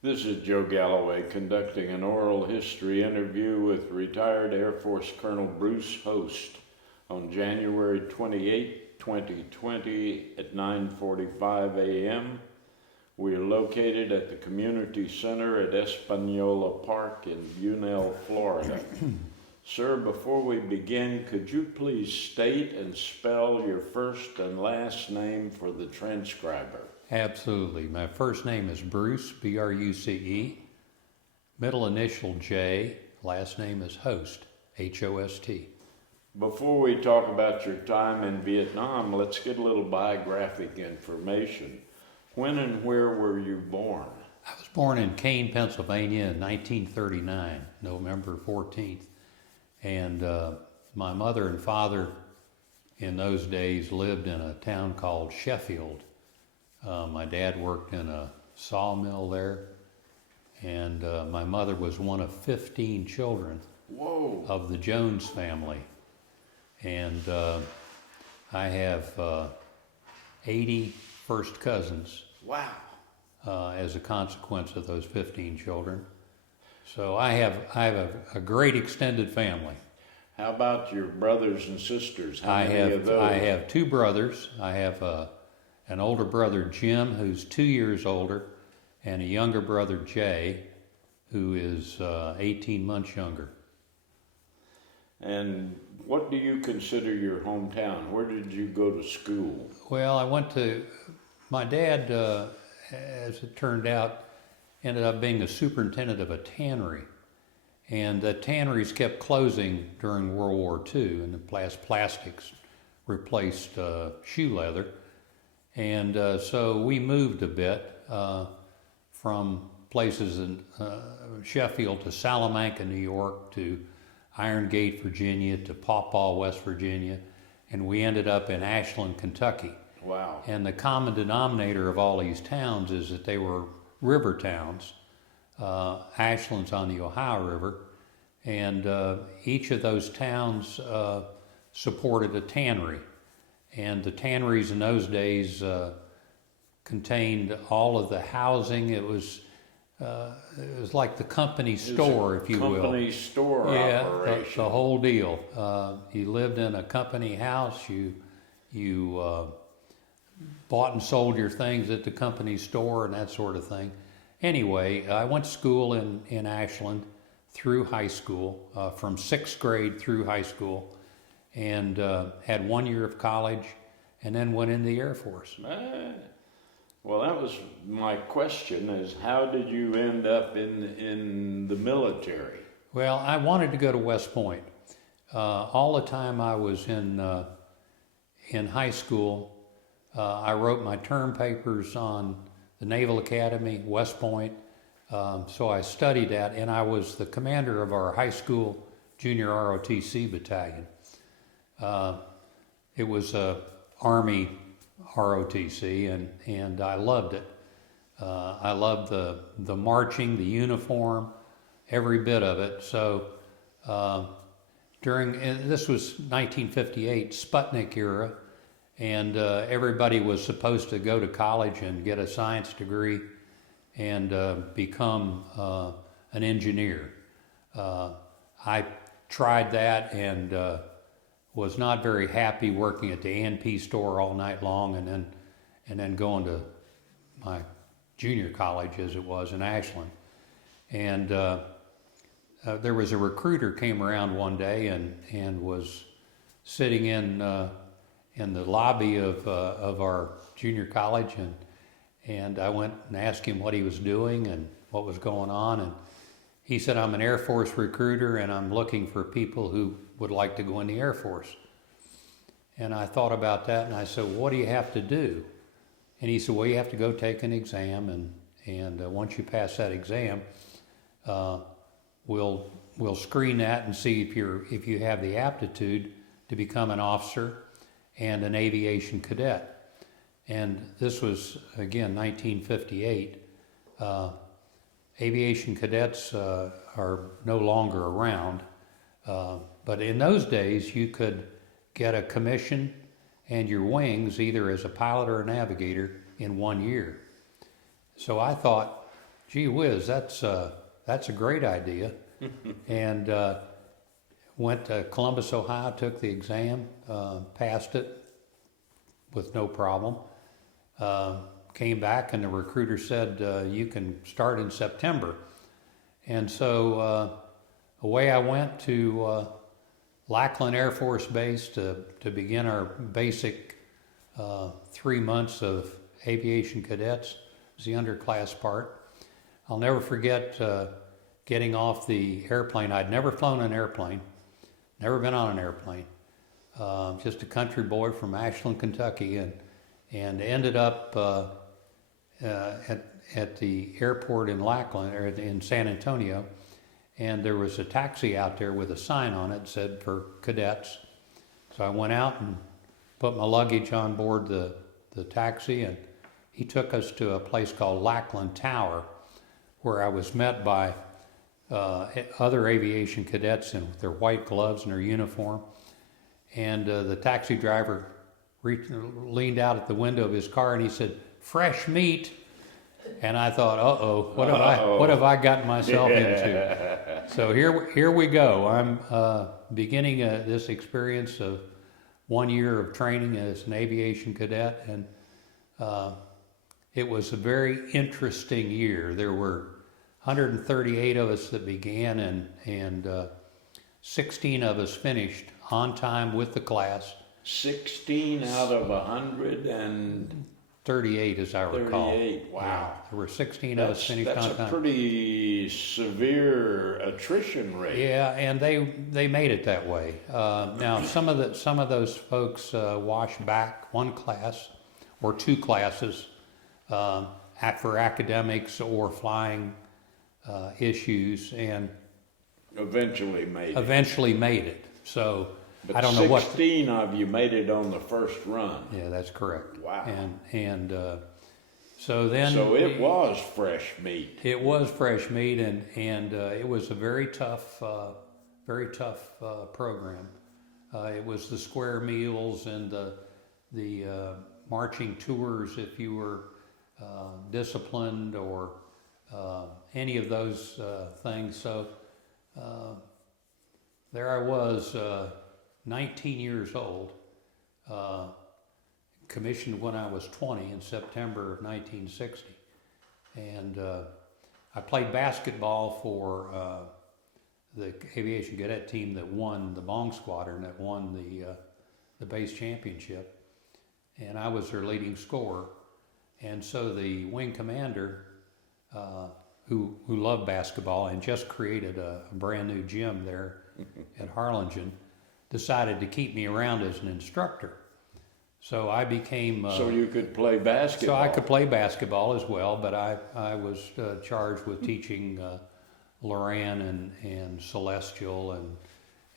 This is Joe Galloway conducting an oral history interview with retired Air Force Colonel Bruce Host on January 28, 2020 at 9:45 a.m. We are located at the Community Center at Espanola Park in Bunell, Florida. Sir, before we begin, could you please state and spell your first and last name for the transcriber? Absolutely. My first name is Bruce, B-R-U-C-E. Middle initial J. Last name is Host, H-O-S-T. Before we talk about your time in Vietnam, let's get a little biographic information. When and where were you born? I was born in Kane, Pennsylvania in 1939, November 14th. And my mother and father in those days lived in a town called Sheffield. My dad worked in a sawmill there, and my mother was one of 15 children Whoa. Of the Jones family. And I have 80 first cousins. Wow. As a consequence of those 15 children. So I have a great extended family. How about your brothers and sisters? How many of those? I have two brothers. I have an older brother, Jim, who's 2 years older, and a younger brother, Jay, who is 18 months younger. And what do you consider your hometown? Where did you go to school? Well, my dad, as it turned out, ended up being a superintendent of a tannery. And the tanneries kept closing during World War II, and the plastics replaced shoe leather. And so we moved a bit from places in Sheffield to Salamanca, New York, to Iron Gate, Virginia, to Pawpaw, West Virginia, and we ended up in Ashland, Kentucky. Wow. And the common denominator of all these towns is that they were river towns. Ashland's on the Ohio River, and each of those towns supported a tannery. And the tanneries in those days contained all of the housing. It was like the company store, if you will. Company store operation. The whole deal. You lived in a company house. You bought and sold your things at the company store and that sort of thing. Anyway, I went to school in Ashland through high school, from 6th grade through high school, and had 1 year of college, and then went in the Air Force. Well, that was my question, is how did you end up in the military? Well, I wanted to go to West Point. All the time I was in high school, I wrote my term papers on the Naval Academy, West Point, so I studied that, and I was the commander of our high school junior ROTC battalion. It was a Army ROTC, and I loved it. I loved the marching, the uniform, every bit of it. So this was 1958, Sputnik era, and everybody was supposed to go to college and get a science degree and become an engineer. I tried that and was not very happy working at the A&P store all night long, and then going to my junior college, as it was in Ashland. And there was a recruiter came around one day and was sitting in the lobby of our junior college, and I went and asked him what he was doing and what was going on, and he said, "I'm an Air Force recruiter, and I'm looking for people who would like to go in the Air Force." And I thought about that, and I said, "What do you have to do?" And he said, "Well, you have to go take an exam, and once you pass that exam, we'll screen that and see if you have the aptitude to become an officer and an aviation cadet." And this was, again, 1958. Aviation cadets are no longer around, but in those days you could get a commission and your wings either as a pilot or a navigator in 1 year. So I thought, gee whiz, that's a great idea. And went to Columbus, Ohio, took the exam, passed it with no problem. Came back and the recruiter said, you can start in September. And so away I went to Lackland Air Force Base to begin our basic 3 months of aviation cadets. It was the underclass part. I'll never forget getting off the airplane. I'd never flown an airplane, never been on an airplane. Just a country boy from Ashland, Kentucky, and ended up at the airport in Lackland, or in San Antonio, and there was a taxi out there with a sign on it that said for cadets. So I went out and put my luggage on board the taxi, and he took us to a place called Lackland Tower, where I was met by other aviation cadets in their white gloves and their uniform. And the taxi driver leaned out at the window of his car and he said, "Fresh meat." And I thought, uh-oh, what have I gotten myself into? So here we go. I'm beginning this experience of 1 year of training as an aviation cadet, and it was a very interesting year. There were 138 of us that began, and 16 of us finished on time with the class. 16 out of 138, as I recall. 38, wow. Yeah, there were 16 of us finished on time. That's a pretty severe attrition rate. Yeah, and they made it that way. Now, some of those folks washed back one class or two classes for academics or flying issues, and eventually made it. So but I don't know what 16 of you made it on the first run. Yeah, that's correct. Wow. And so then. So it was fresh meat. It was fresh meat, and it was a very tough program. It was the square meals and the marching tours if you were disciplined or any of those things. So there I was, 19 years old, commissioned when I was 20 in September of 1960. And I played basketball for the aviation cadet team that won the Bong Squadron, that won the base championship. And I was their leading scorer. And so the wing commander, who loved basketball and just created a brand new gym there at Harlingen, decided to keep me around as an instructor. So I became... so you could play basketball. So I could play basketball as well, but I was charged with teaching Loran and Celestial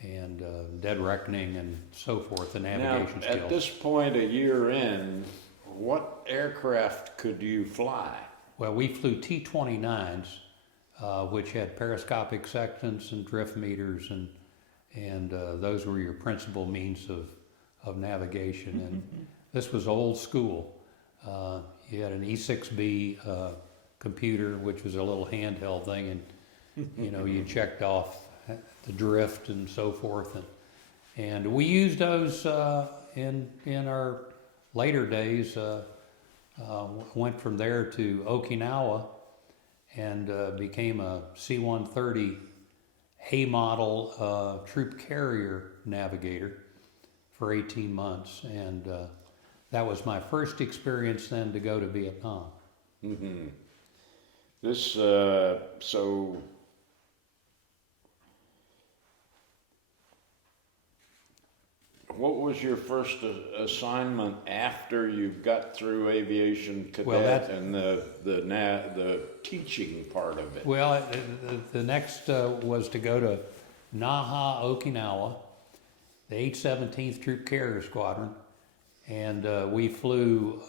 and Dead Reckoning and so forth, the navigation skills. At this point, a year in, what aircraft could you fly? Well, we flew T-29s, which had periscopic sextants and drift meters, and those were your principal means of navigation. And this was old school. You had an E6B computer, which was a little handheld thing, and you checked off the drift and so forth. And we used those in our later days. Went from there to Okinawa and became a C-130 A model troop carrier navigator for 18 months. And that was my first experience then to go to Vietnam. Mm-hmm. So what was your first assignment after you got through aviation cadet and the teaching part of it? Well, the next was to go to Naha, Okinawa, the 817th Troop Carrier Squadron, and we flew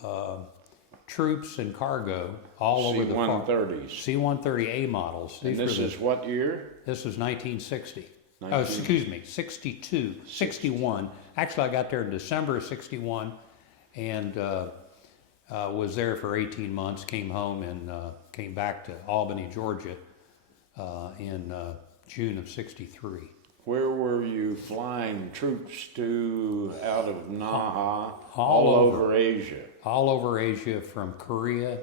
troops and cargo all over the farm. C-130s. C-130A models. And this is what year? This was 1960. Oh, excuse me, 62, 61. Actually, I got there in December of 61, and Was there for 18 months, came home and came back to Albany, Georgia in June of '63. Where were you flying troops to out of Naha? All over Asia. All over Asia, from Korea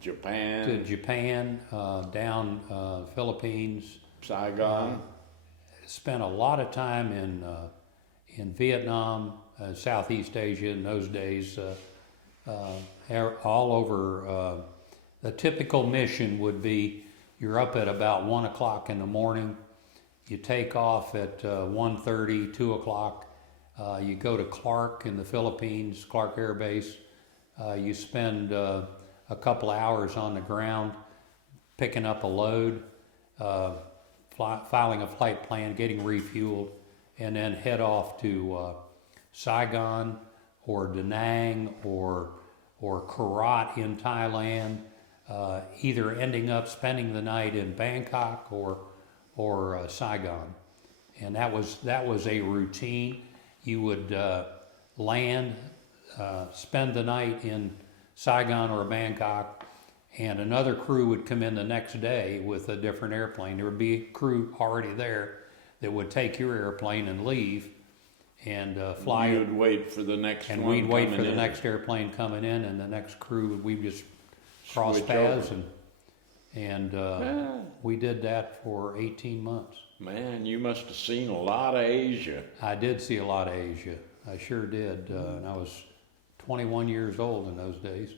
Japan. to Japan, down Philippines. Saigon. Spent a lot of time in Vietnam, Southeast Asia in those days. All over. The typical mission would be you're up at about 1 o'clock in the morning. You take off at 1:30, 2 o'clock. You go to Clark in the Philippines, Clark Air Base. You spend a couple hours on the ground picking up a load, filing a flight plan, getting refueled, and then head off to Saigon or Da Nang or Korat in Thailand, either ending up spending the night in Bangkok or Saigon. And that was a routine. You would land, spend the night in Saigon or Bangkok, and another crew would come in the next day with a different airplane. There would be a crew already there that would take your airplane and leave and fly. You would wait for the next and one we'd wait for coming the in. next airplane coming in, and the next crew, we'd just cross Switch paths, over. and we did that for 18 months. Man, you must have seen a lot of Asia. I did see a lot of Asia. I sure did. And I was 21 years old in those days.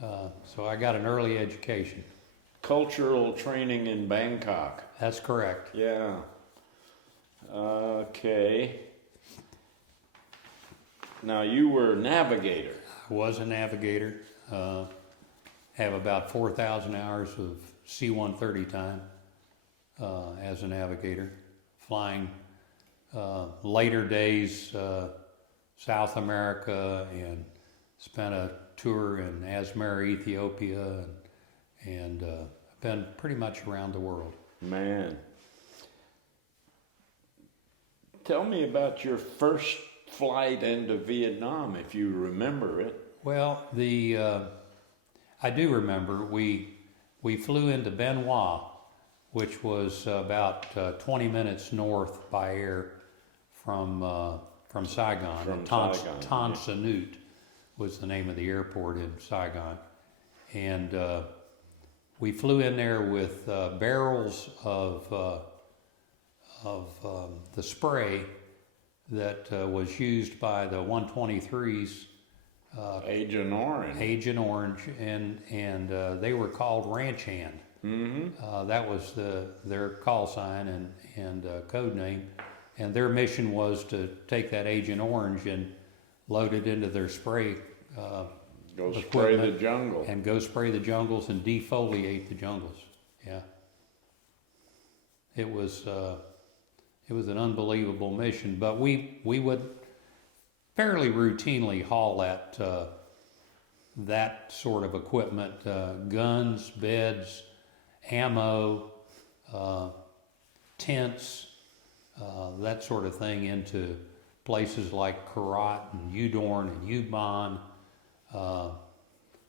So I got an early education. Cultural training in Bangkok. That's correct. Yeah. Okay. Now you were a navigator. I was a navigator. Have about 4,000 hours of C-130 time as a navigator, flying later days South America, and spent a tour in Asmara, Ethiopia, and been pretty much around the world. Man. Tell me about your first flight into Vietnam, if you remember it. Well, I do remember we flew into Bien Hoa, which was about 20 minutes north by air from Saigon. From Tan Saigon, Tan yeah. Sanut was the name of the airport in Saigon, and we flew in there with barrels of the spray that was used by the 123s. Agent Orange. Agent Orange, and they were called Ranch Hand. Mm-hmm. That was their call sign and code name, and their mission was to take that Agent Orange and load it into their spray Go spray the equipment jungle. and go spray the jungles and defoliate the jungles. Yeah, it was an unbelievable mission, but we would fairly routinely haul that sort of equipment, guns, beds, ammo, tents, that sort of thing, into places like Korat and Udorn and Ubon,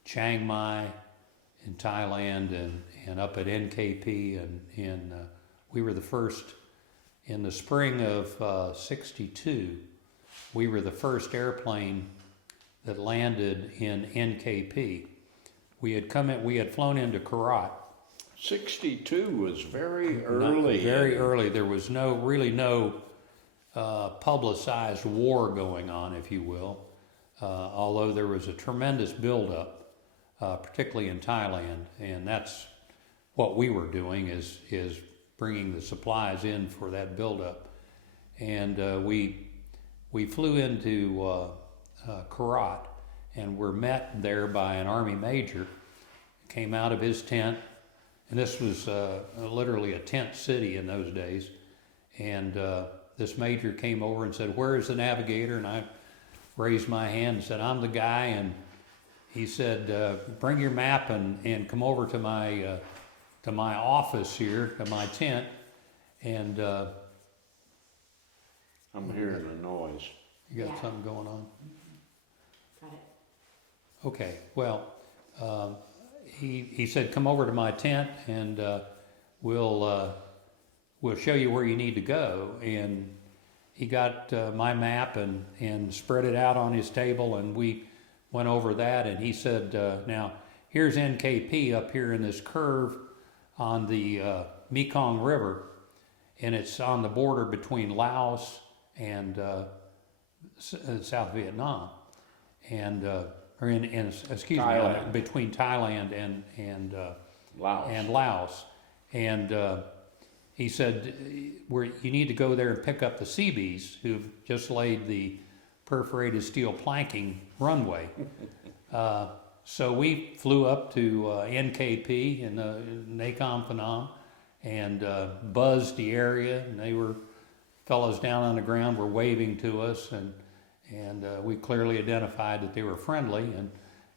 Chiang Mai in Thailand, and up at NKP, and we were the first in the spring of '62. We were the first airplane that landed in NKP. We had flown into Korat. 62 was very early. Very early. There was no publicized war going on, if you will. Although there was a tremendous buildup, particularly in Thailand, and that's what we were doing is bringing the supplies in for that buildup. And we flew into Korat, and were met there by an Army major. Came out of his tent, and this was literally a tent city in those days. And this major came over and said, "Where is the navigator?" And I raised my hand and said, "I'm the guy." And he said, "Bring your map and come over to my office here, to my tent." And I'm hearing a noise. you got Yeah. something going on? Got it. Okay, well, he said, come over to my tent and we'll show you where you need to go. And he got my map and spread it out on his table, and we went over that. And he said, now here's NKP up here in this curve on the Mekong River, and it's on the border between Laos and South Vietnam, and excuse Thailand. me, between Thailand and Laos. And he said, where you need to go there and pick up the Seabees who've just laid the perforated steel planking runway. So we flew up to NKP in Nakhon Phanom and buzzed the area, and fellows down on the ground were waving to us, and we clearly identified that they were friendly,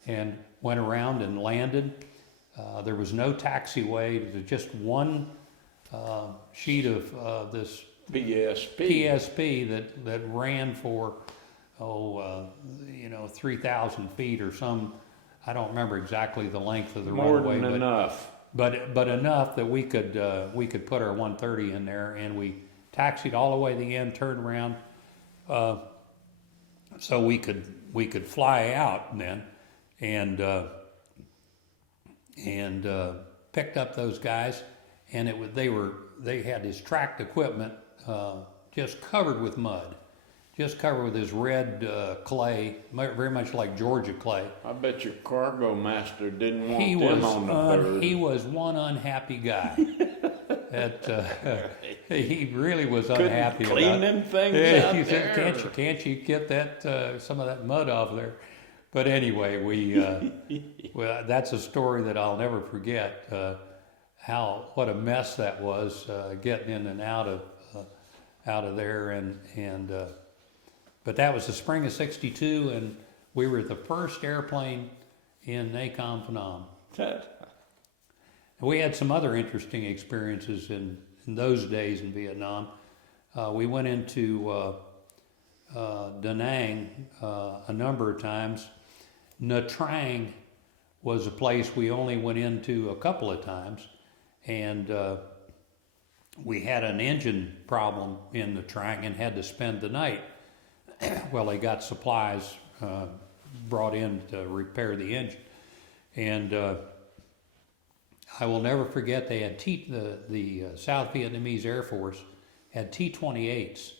and went around and landed. There was no taxiway. There was just one sheet of this PSP that ran for 3,000 feet or some. I don't remember exactly the length of the runway. More than enough. But enough that we could put our 130 in there, and we taxied all the way to the end, turned around, so we could fly out then, and picked up those guys, and they had this tracked equipment just covered with mud, just covered with this red clay, very much like Georgia clay. I bet your cargo master didn't want them on the bird. He was one unhappy guy. He really was unhappy. Couldn't clean them things out he there. Said, can't you get that some of that mud off there? But anyway, well, that's a story that I'll never forget. What a mess that was, getting in and out of there, but that was the spring of '62, and we were the first airplane in Nakhon Phanom. We had some other interesting experiences in those days in Vietnam. We went into Da Nang a number of times. Nha Trang was a place we only went into a couple of times, and we had an engine problem in Nha Trang and had to spend the night. Well, they got supplies brought in to repair the engine, and I will never forget they had the South Vietnamese Air Force had T-28s,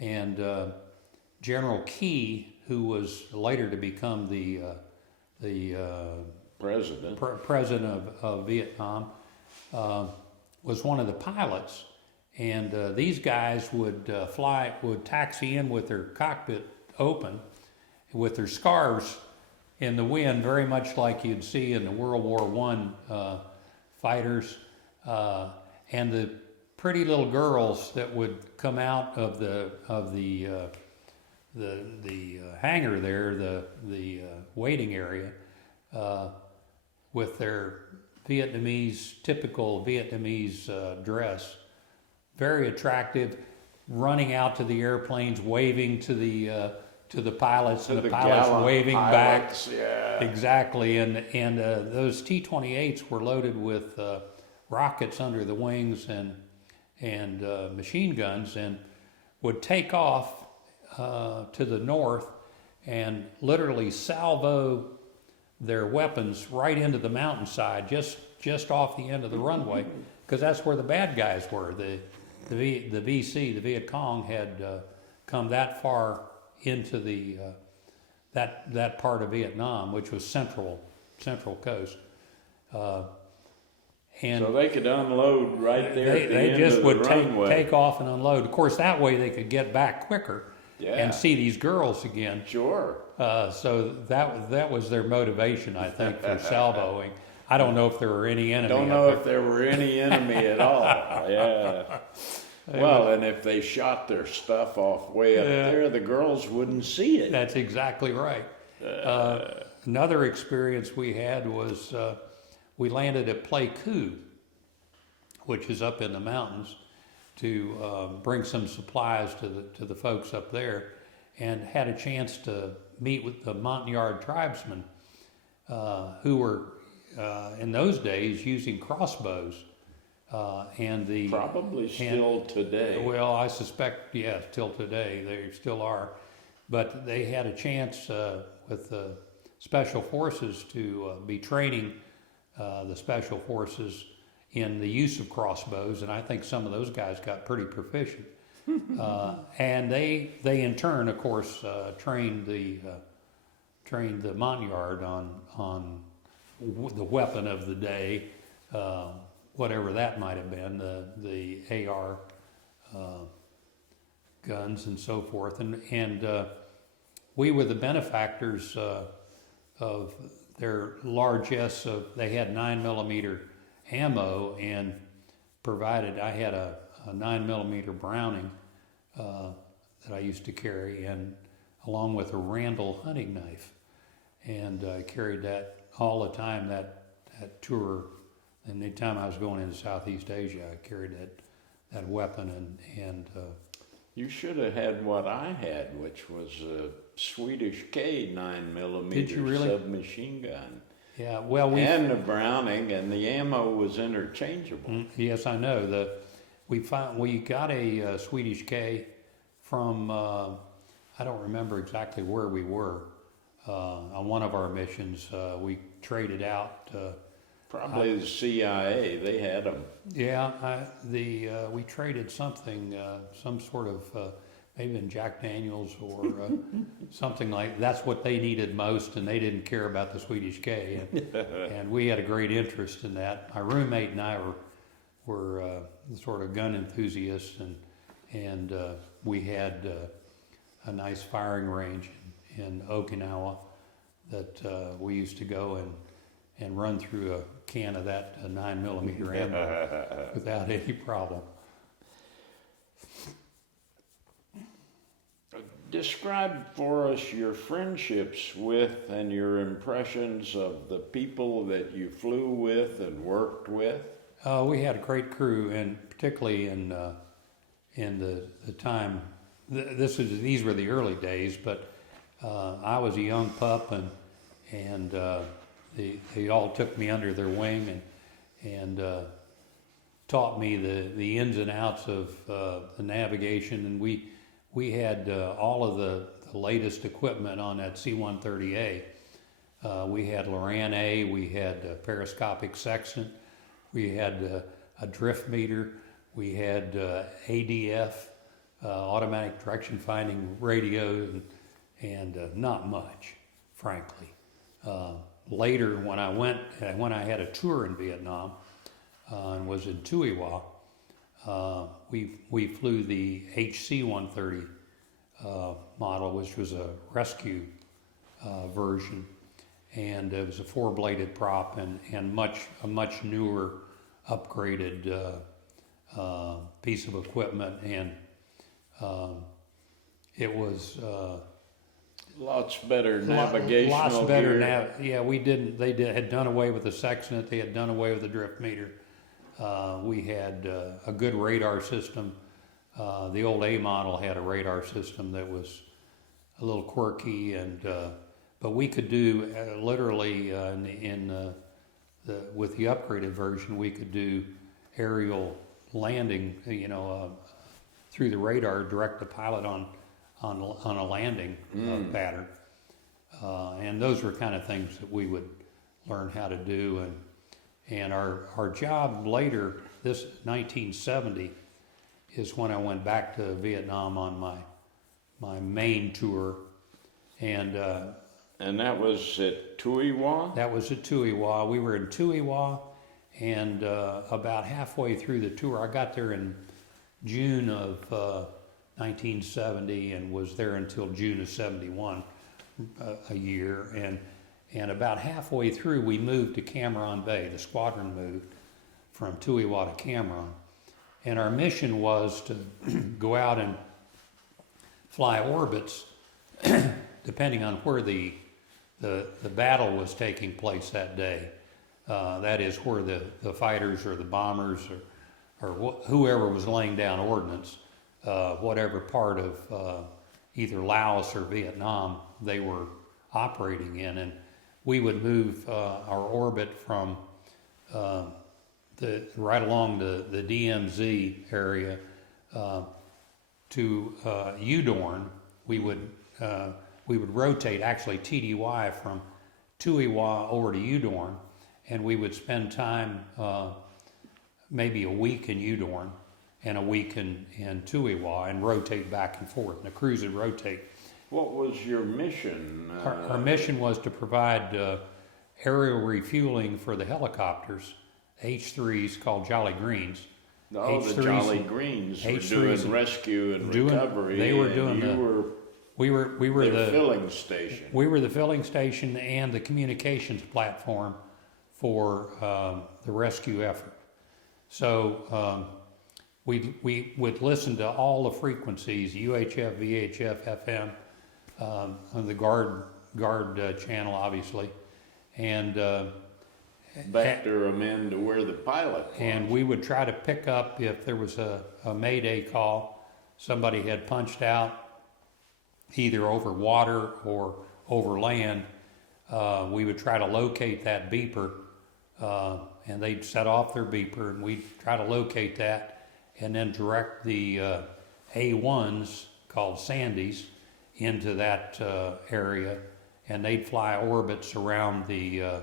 and General Key, who was later to become the president of Vietnam, was one of the pilots, and these guys would taxi in with their cockpit open, with their scarves in the wind, very much like you'd see in the World War I fighters, and the pretty little girls that would come out of the hangar there, the waiting area, with their typical Vietnamese dress, very attractive, running out to the airplanes, waving to the pilots, and the pilots waving pilots, back. Yeah. Exactly, and those T-28s were loaded with rockets under the wings and machine guns, and would take off to the north and literally salvo their weapons right into the mountainside, just off the end of the runway, because that's where the bad guys were. The VC, the Viet Cong, had come that far into the that part of Vietnam, which was central coast, and so they could unload right there. They just would take off and unload. Of course, that way they could get back quicker. Yeah. And see these girls again. Sure. So that was their motivation, I think, for salvoing. I don't know if there were any enemy. Don't know if there were any enemy at all. Yeah. Well, and if they shot their stuff off way up there, the girls wouldn't see it. That's exactly right. Another experience we had was we landed at Pleiku, which is up in the mountains, to bring some supplies to the folks up there, and had a chance to meet with the Montagnard tribesmen who were in those days using crossbows. Probably still today. Well, I suspect, yes, till today they still are. But they had a chance with the Special Forces to be training the Special Forces in the use of crossbows, and I think some of those guys got pretty proficient. And they in turn, of course, trained the Montagnard on the weapon of the day, whatever that might have been, the AR guns and so forth, and we were the benefactors of their largesse. They had 9mm ammo and provided. I had a 9mm Browning that I used to carry, and along with a Randall hunting knife, and I carried that all the time. That tour, and anytime I was going into Southeast Asia, I carried that weapon, and You should have had what I had, which was a Swedish K 9mm Did you really? submachine gun. yeah, well, And the Browning, and the ammo was interchangeable. Yes, I know. We got a Swedish K from I don't remember exactly where we were on one of our missions. We traded out. Probably the CIA, they had them. Yeah, we traded something, some sort of maybe in Jack Daniels or something like. That's what they needed most, and they didn't care about the Swedish K, and we had a great interest in that. My roommate and I were sort of gun enthusiasts, and we had a nice firing range in Okinawa that we used to go and run through a can of that 9mm ammo without any problem. Describe for us your friendships with and your impressions of the people that you flew with and worked with. We had a great crew, and particularly in the time. These were the early days, but I was a young pup, and they all took me under their wing and taught me the ins and outs of the navigation, and we had all of the latest equipment on that C-130A. We had Loran A, we had a periscopic sextant, we had a drift meter, we had ADF, automatic direction finding radio, and not much, frankly. Later, when I had a tour in Vietnam and was in Tuiwa, we flew the HC-130 model, which was a rescue version, and it was a 4-bladed prop and a much newer, upgraded piece of equipment, and it was Lots better navigational lots better gear. Yeah, we didn't. Had done away with the sextant. They had done away with the drift meter. We had a good radar system. The old A model had a radar system that was a little quirky, but we could do literally with the upgraded version, we could do aerial landing. Through the radar, direct the pilot on a landing pattern, and those were kind of things that we would learn how to do, and our job later, this 1970, is when I went back to Vietnam on my main tour, and that was at Tuiwa? That was at Tuiwa. We were in Tuiwa, and about halfway through the tour, I got there in June of 1970 and was there until June of 71, a year, and about halfway through we moved to Cam Ranh Bay. The squadron moved from Tuiwa to Cam Ranh, and our mission was to go out and fly orbits depending on where the battle was taking place that day. That is where the fighters or the bombers or whoever was laying down ordnance, whatever part of either Laos or Vietnam they were operating in. And we would move our orbit from right along the DMZ area to Udorn. We would rotate actually TDY from Tuiwa over to Udorn, and we would spend time maybe a week in Udorn and a week in Tuiwa and rotate back and forth. And the crews would rotate. What was your mission? Our mission was to provide aerial refueling for the helicopters, H-3s called Jolly Greens. Oh, the Jolly Greens were doing rescue and recovery. They were doing we were the filling station. We were the filling station and the communications platform for the rescue effort. So we would listen to all the frequencies, UHF, VHF, FM, on the guard channel, obviously, and vector them in to where the pilot was. And we would try to pick up if there was a mayday call, somebody had punched out either over water or over land. We would try to locate that beeper, and they'd set off their beeper, and we'd try to locate that and then direct the A1s called Sandes into that area, and they'd fly orbits around the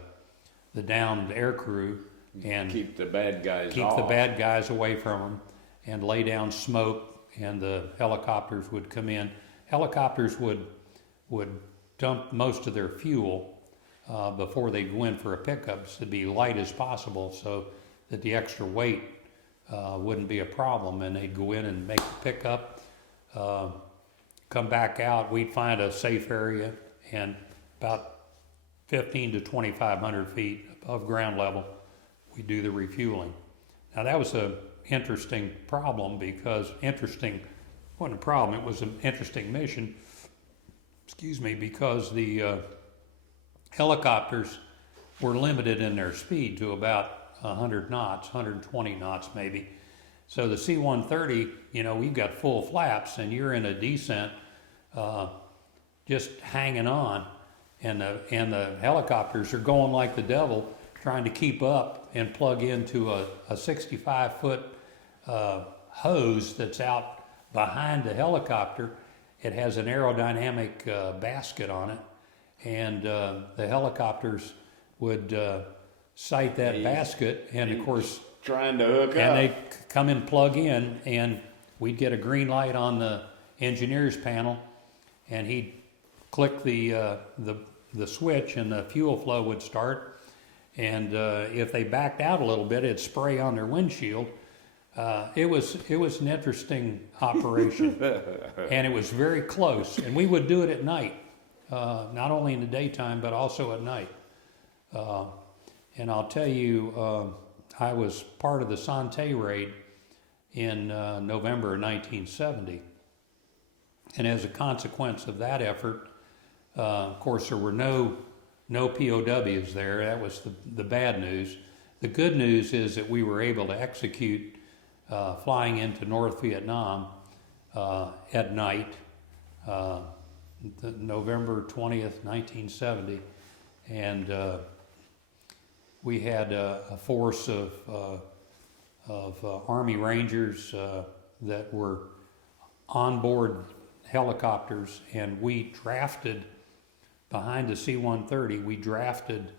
downed aircrew and keep the bad guys keep off. the bad guys away from them, and lay down smoke, and the helicopters would come in. Helicopters would dump most of their fuel before they'd go in for a pickup to be light as possible, so that the extra weight wouldn't be a problem, and they'd go in and make the pickup, come back out. We'd find a safe area, and about 15 to 2,500 feet above ground level, we do the refueling. Now that was a interesting problem because wasn't a problem, it was an interesting mission, because the helicopters were limited in their speed to about 100 knots, 120 knots maybe. So the C-130, you've got full flaps and you're in a descent just hanging on, and the helicopters are going like the devil trying to keep up and plug into a 65-foot hose that's out behind the helicopter. It has an aerodynamic basket on it, and the helicopters would sight that basket, and of course trying to hook up, and they come and plug in, and we'd get a green light on the engineer's panel, and he'd click the switch, and the fuel flow would start. And if they backed out a little bit, it'd spray on their windshield. It was an interesting operation, and it was very close. And we would do it at night, not only in the daytime but also at night. And I'll tell you, I was part of the Sante raid in November of 1970, and as a consequence of that effort, of course, there were no POWs there. That was the bad news. The good news is that we were able to execute flying into North Vietnam at night, November 20th, 1970, and we had a force of Army Rangers that were onboard helicopters, and we drafted behind the C-130. We drafted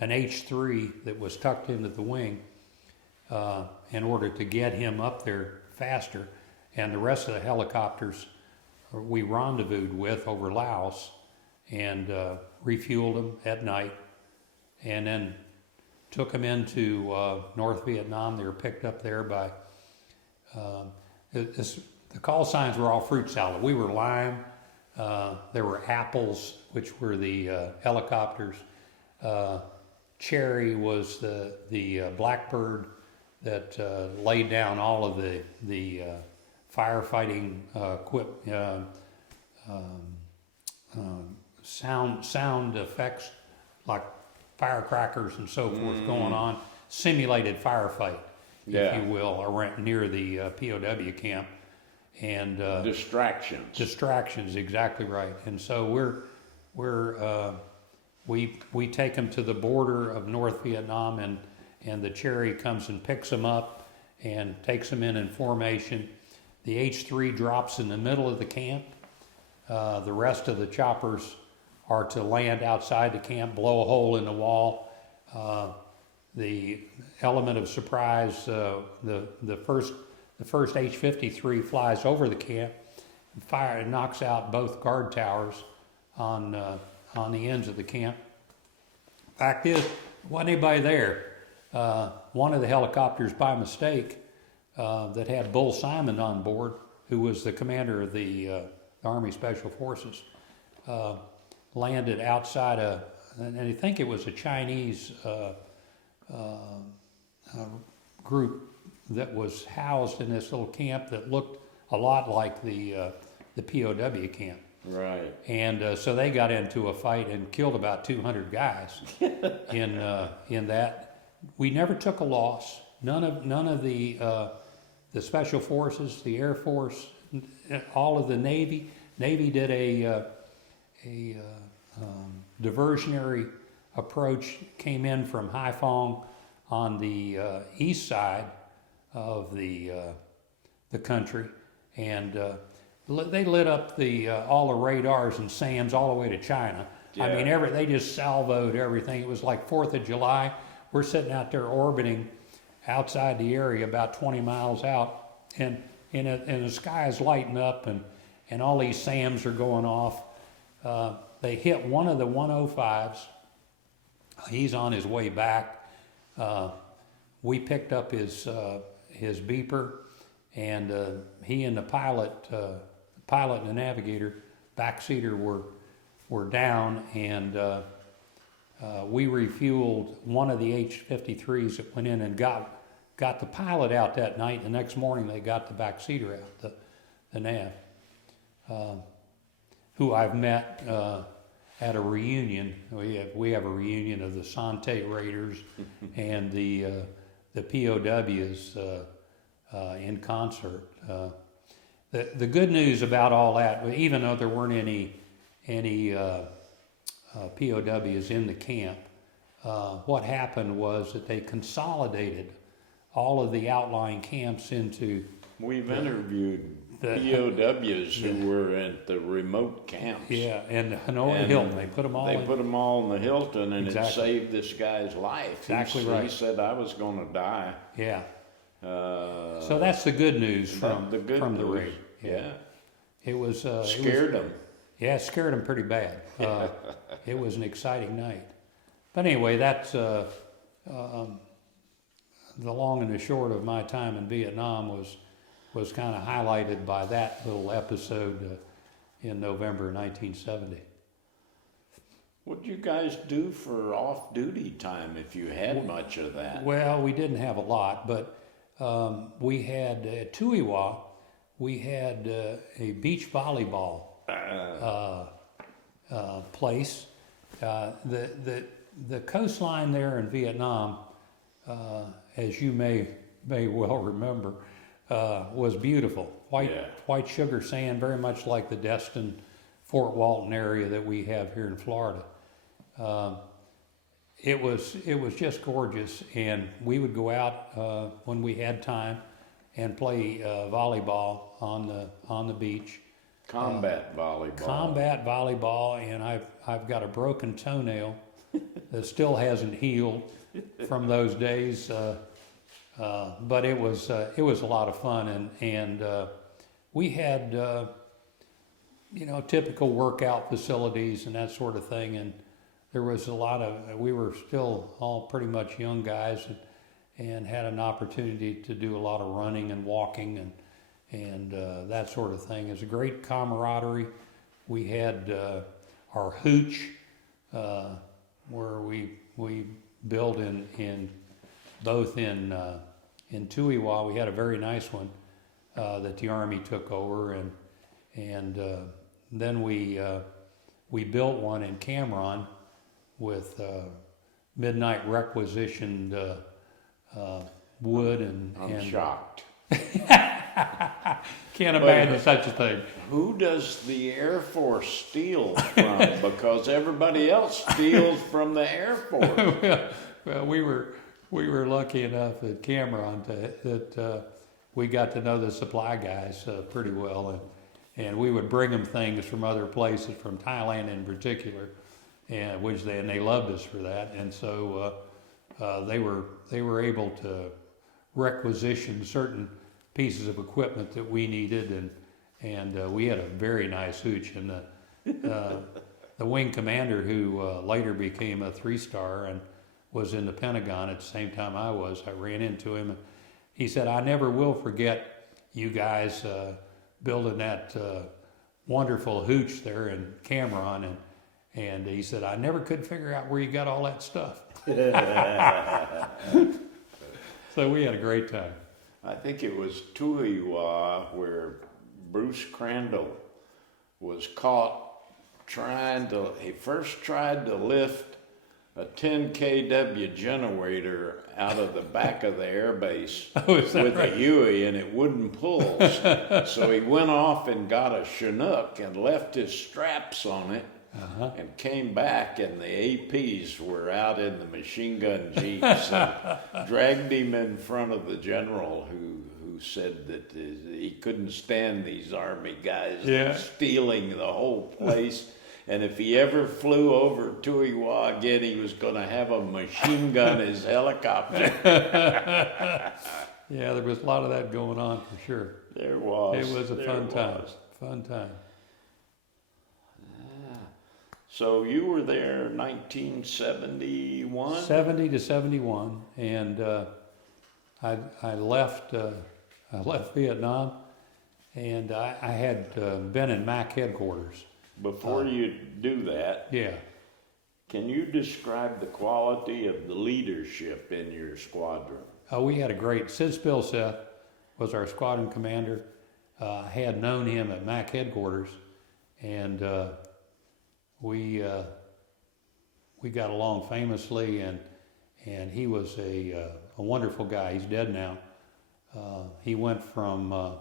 an H-3 that was tucked into the wing in order to get him up there faster, and the rest of the helicopters we rendezvoused with over Laos and refueled them at night, and then took them into North Vietnam. They were picked up there by the call signs were all fruit salad. We were lime. There were apples, which were the helicopters. Cherry was the blackbird that laid down all of the firefighting sound effects like firecrackers and so forth going on. Simulated firefight, if you will, around near the POW camp. And distractions, exactly right. And so we're we take them to the border of North Vietnam, and the Cherry comes and picks them up and takes them in formation. The H-3 drops in the middle of the camp. The rest of the choppers are to land outside the camp, blow a hole in the wall. The element of surprise, the first H-53 flies over the camp, and knocks out both guard towers on the ends of the camp. Fact is, wasn't anybody there. One of the helicopters, by mistake, that had Bull Simon on board, who was the commander of the Army Special Forces, landed outside and I think it was a Chinese group that was housed in this little camp that looked a lot like the POW camp. Right. And so they got into a fight and killed about 200 guys in that. We never took a loss. None of the Special Forces, the Air Force, all of the Navy. Navy did a diversionary approach, came in from Haiphong on the east side of the country, and they lit up all the radars and SAMs all the way to China. Yeah. I mean, they just salvoed everything. It was like 4th of July. We're sitting out there orbiting outside the area about 20 miles out, and the sky is lighting up, and all these SAMs are going off. They hit one of the 105s. He's on his way back. We picked up his beeper, and he and the pilot and the navigator, backseater, were down, and we refueled one of the H-53s that went in and got the pilot out that night. The next morning they got the backseater out, the nav, who I've met at a reunion. We have a reunion of the Sante Raiders and the POWs in concert. The good news about all that, even though there weren't any POWs in the camp, what happened was that they consolidated all of the outlying camps into... We've interviewed POWs who were at the remote camps. Yeah, and Hanoi Hilton, they put them all in. They put them all in the Hilton, and Exactly. it saved this guy's life. Exactly right. He said, I was going to die. Yeah. So that's the good news from the raid. Yeah. It was... Scared them. Yeah, it scared them pretty bad. It was an exciting night. But anyway, that's the long and the short of my time in Vietnam was kind of highlighted by that little episode in November 1970. What did you guys do for off-duty time if you had much of that? Well, we didn't have a lot, but we had at Tuiwa, we had a beach volleyball place. The coastline there in Vietnam, as you may well remember, was beautiful. White sugar sand, very much like the Destin, Fort Walton area that we have here in Florida. It was just gorgeous, and we would go out when we had time and play volleyball on the beach. Combat volleyball. Combat volleyball, and I've got a broken toenail that still hasn't healed from those days. But it was a lot of fun, and we had typical workout facilities and that sort of thing, and there was a lot of, we were still all pretty much young guys, and had an opportunity to do a lot of running and walking and that sort of thing. It was a great camaraderie. We had our hooch, where we built in both in Tuiwa. We had a very nice one that the Army took over, and then we built one in Cameron with midnight requisitioned wood and I'm shocked. Can't imagine such a thing. Who does the Air Force steal from? Because everybody else steals from the Air Force. Well, we were lucky enough at Cameron that we got to know the supply guys pretty well, and we would bring them things from other places, from Thailand in particular, and they loved us for that, and so they were able to requisition certain pieces of equipment that we needed, and we had a very nice hooch, and the wing commander who later became a 3-star and was in the Pentagon at the same time I ran into him, and he said, "I never will forget you guys building that wonderful hooch there in Cameron," and he said, "I never could figure out where you got all that stuff." So we had a great time. I think it was Tuiwa where Bruce Crandall was caught he first tried to lift a 10 kW generator out of the back of the airbase with a Huey, and it wouldn't pull. So he went off and got a Chinook and left his straps on it, and came back, and the APs were out in the machine gun jeeps and dragged him in front of the general, who said that he couldn't stand these Army guys stealing the whole place. And if he ever flew over Tuiwa again, he was going to have a machine gun his helicopter. Yeah, there was a lot of that going on for sure. There was. It was a fun time. So you were there 1971? 70 to 71, and I left Vietnam, and I had been in MAC headquarters. Before you do that, yeah, can you describe the quality of the leadership in your squadron? We had a great, Sid Spilseth was our squadron commander. I had known him at MAC headquarters, and we got along famously, and he was a wonderful guy. He's dead now. He went from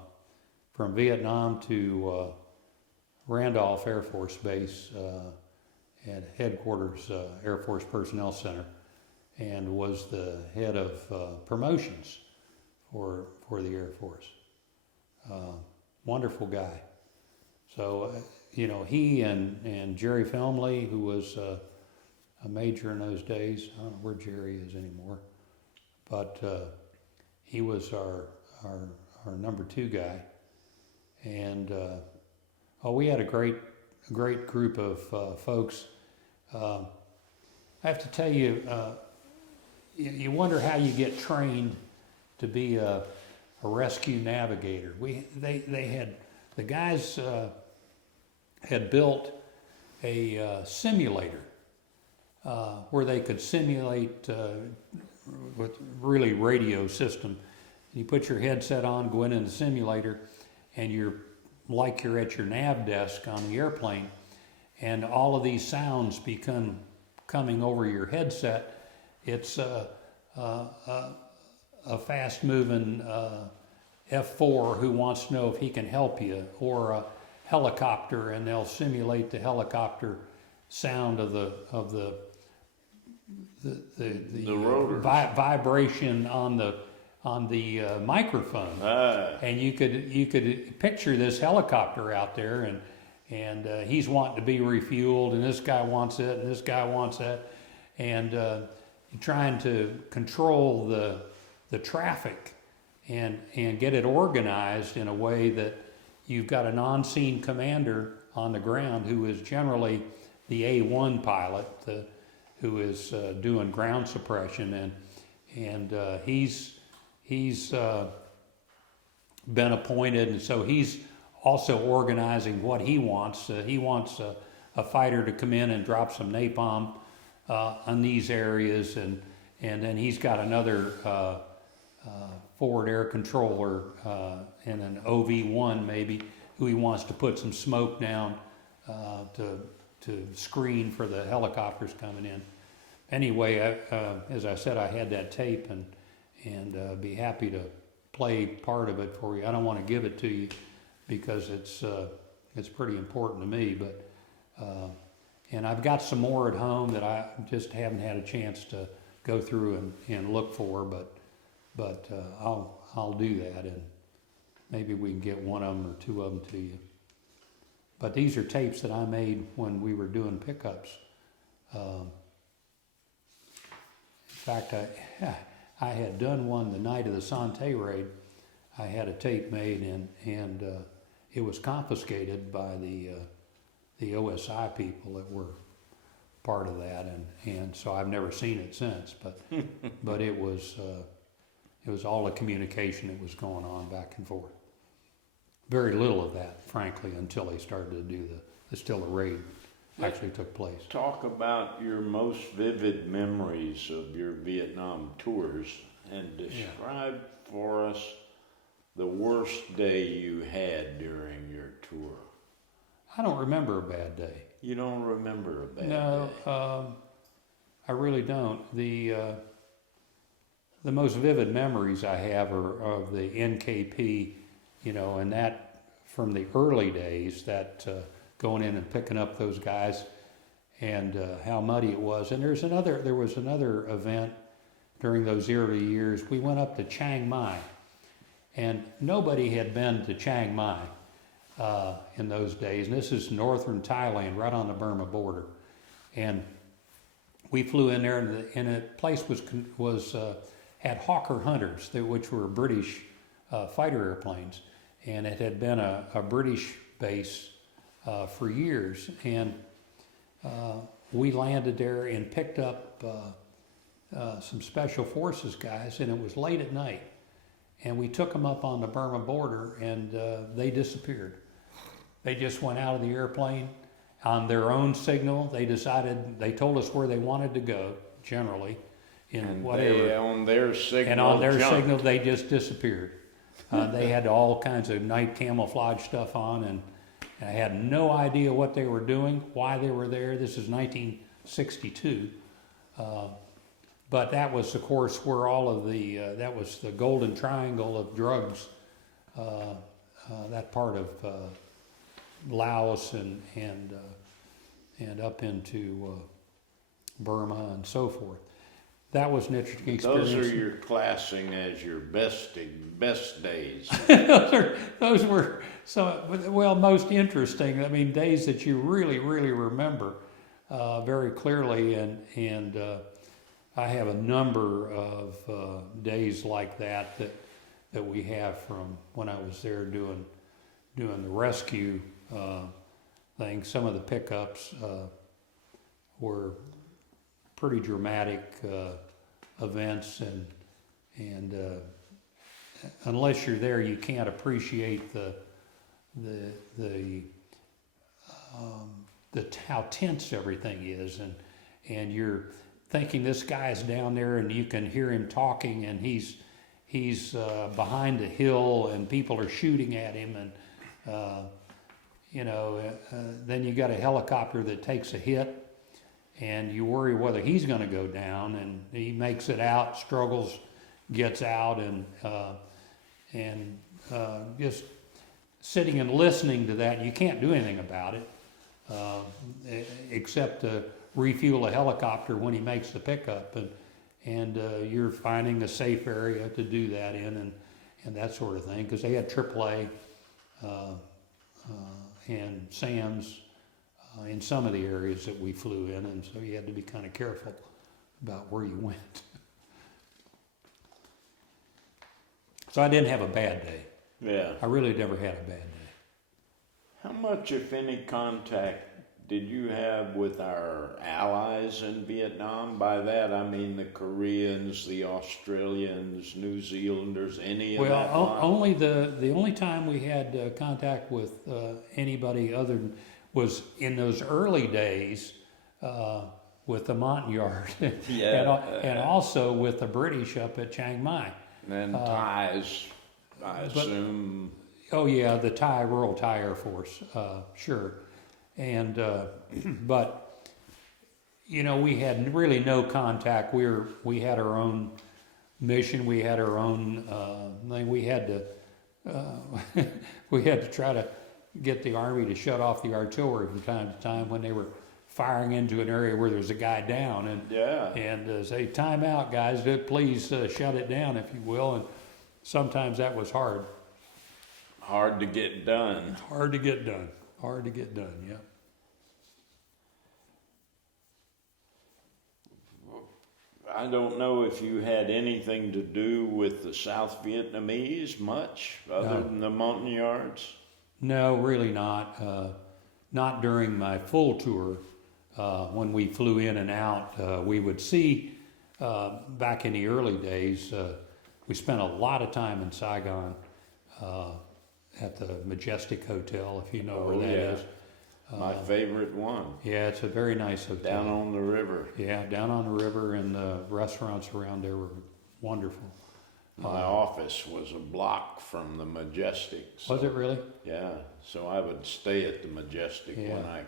Vietnam to Randolph Air Force Base at headquarters Air Force Personnel Center, and was the head of promotions for the Air Force. Wonderful guy. So he and Jerry Felmley, who was a major in those days. I don't know where Jerry is anymore, but he was our number 2 guy, and we had a great group of folks. I have to tell you, you wonder how you get trained to be a rescue navigator. The guys had built a simulator where they could simulate with really radio system. You put your headset on, go in the simulator, and you're at your nav desk on the airplane, and all of these sounds become coming over your headset. It's a fast-moving F4 who wants to know if he can help you, or a helicopter, and they'll simulate the helicopter sound of the rotors. Vibration on the microphone, and you could picture this helicopter out there, and he's wanting to be refueled, and this guy wants it, and this guy wants that, and trying to control the traffic and get it organized in a way that you've got an on-scene commander on the ground who is generally the A1 pilot, who is doing ground suppression, and he's been appointed, and so he's also organizing what he wants. He wants a fighter to come in and drop some napalm on these areas, and then he's got another forward air controller and an OV-1 maybe, who he wants to put some smoke down to screen for the helicopters coming in. Anyway, as I said, I had that tape, and be happy to play part of it for you. I don't want to give it to you because it's pretty important to me, but and I've got some more at home that I just haven't had a chance to go through and look for, but I'll do that, and maybe we can get one of them or two of them to you. But these are tapes that I made when we were doing pickups. In fact, I had done one the night of the Sante raid. I had a tape made, and it was confiscated by the OSI people that were part of that, and so I've never seen it since. But it was all the communication that was going on back and forth. Very little of that, frankly, until they started to do the raid actually took place. Talk about your most vivid memories of your Vietnam tours and describe for us the worst day you had during your tour. I don't remember a bad day. You don't remember a bad day? No, I really don't. The most vivid memories I have are of the NKP, and that from the early days, that going in and picking up those guys, and how muddy it was. And there was another event during those early years. We went up to Chiang Mai, and nobody had been to Chiang Mai in those days. And this is northern Thailand, right on the Burma border. And we flew in there, and the place had Hawker Hunters, which were British fighter airplanes, and it had been a British base for years. And we landed there and picked up some special forces guys, and it was late at night. And we took them up on the Burma border, and they disappeared. They just went out of the airplane on their own signal. They told us where they wanted to go, generally, in whatever. On their signal. And on their signal, they just disappeared. They had all kinds of night camouflage stuff on, and I had no idea what they were doing, why they were there. This is 1962. But that was, of course, where all of that was the golden triangle of drugs, that part of Laos and up into Burma and so forth. That was an interesting experience. Those are your classing as your best days. those were most interesting. I mean, days that you really, really remember very clearly, and I have a number of days like that we have from when I was there doing the rescue thing. Some of the pickups were pretty dramatic events, and unless you're there, you can't appreciate how tense everything is, and you're thinking this guy's down there, and you can hear him talking, and he's behind a hill, and people are shooting at him, and then you got a helicopter that takes a hit, and you worry whether he's going to go down, and he makes it out, struggles, gets out, and just sitting and listening to that. You can't do anything about it except to refuel a helicopter when he makes the pickup, and you're finding a safe area to do that in, and that sort of thing, because they had AAA and SAMs in some of the areas that we flew in, and so you had to be kind of careful about where you went. So I didn't have a bad day. Yeah. I really never had a bad day. How much, if any, contact did you have with our allies in Vietnam? By that I mean the Koreans, the Australians, New Zealanders, any of that? Well, only the only time we had contact with anybody other than was in those early days with the Montagnard, and also with the British up at Chiang Mai. And Thais, I assume. Oh yeah, the Royal Thai Air Force, sure. And but we had really no contact. We had our own mission. We had our own thing. We had to we had to try to get the Army to shut off the artillery from time to time when they were firing into an area where there's a guy down, and say, "Time out, guys! Please shut it down, if you will." And sometimes that was hard. Hard to get done. Hard to get done. Hard to get done. Yeah. I don't know if you had anything to do with the South Vietnamese much, other than the Montagnards. No, really not. Not during my full tour. When we flew in and out, we would see, back in the early days, we spent a lot of time in Saigon at the Majestic Hotel, if you know where that is. My favorite one. Yeah, it's a very nice hotel. Down on the river. Yeah, down on the river, and the restaurants around there were wonderful. My office was a block from the Majestic. So, Was it really? yeah, so I would stay at the Majestic Yeah. when I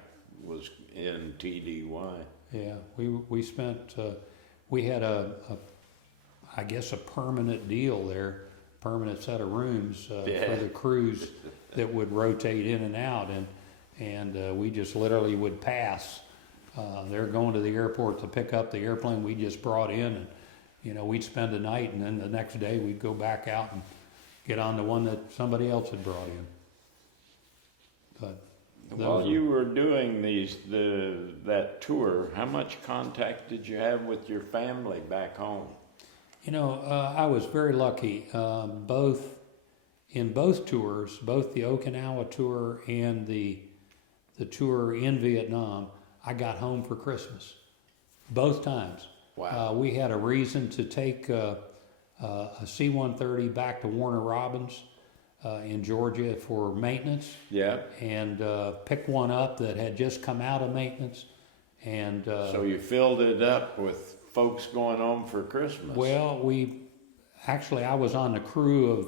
was in TDY. Yeah, we spent, we had I guess a permanent deal there, permanent set of rooms for the crews that would rotate in and out, and we just literally would pass. They're going to the airport to pick up the airplane we just brought in, and we'd spend the night, and then the next day we'd go back out and get on the one that somebody else had brought in. But while you were doing that tour, how much contact did you have with your family back home? I was very lucky. In both tours, both the Okinawa tour and the tour in Vietnam, I got home for Christmas. Both times. Wow. We had a reason to take a C-130 back to Warner Robins in Georgia for maintenance. Yeah. And pick one up that had just come out of maintenance. And so you filled it up with folks going home for Christmas. Well, I was on the crew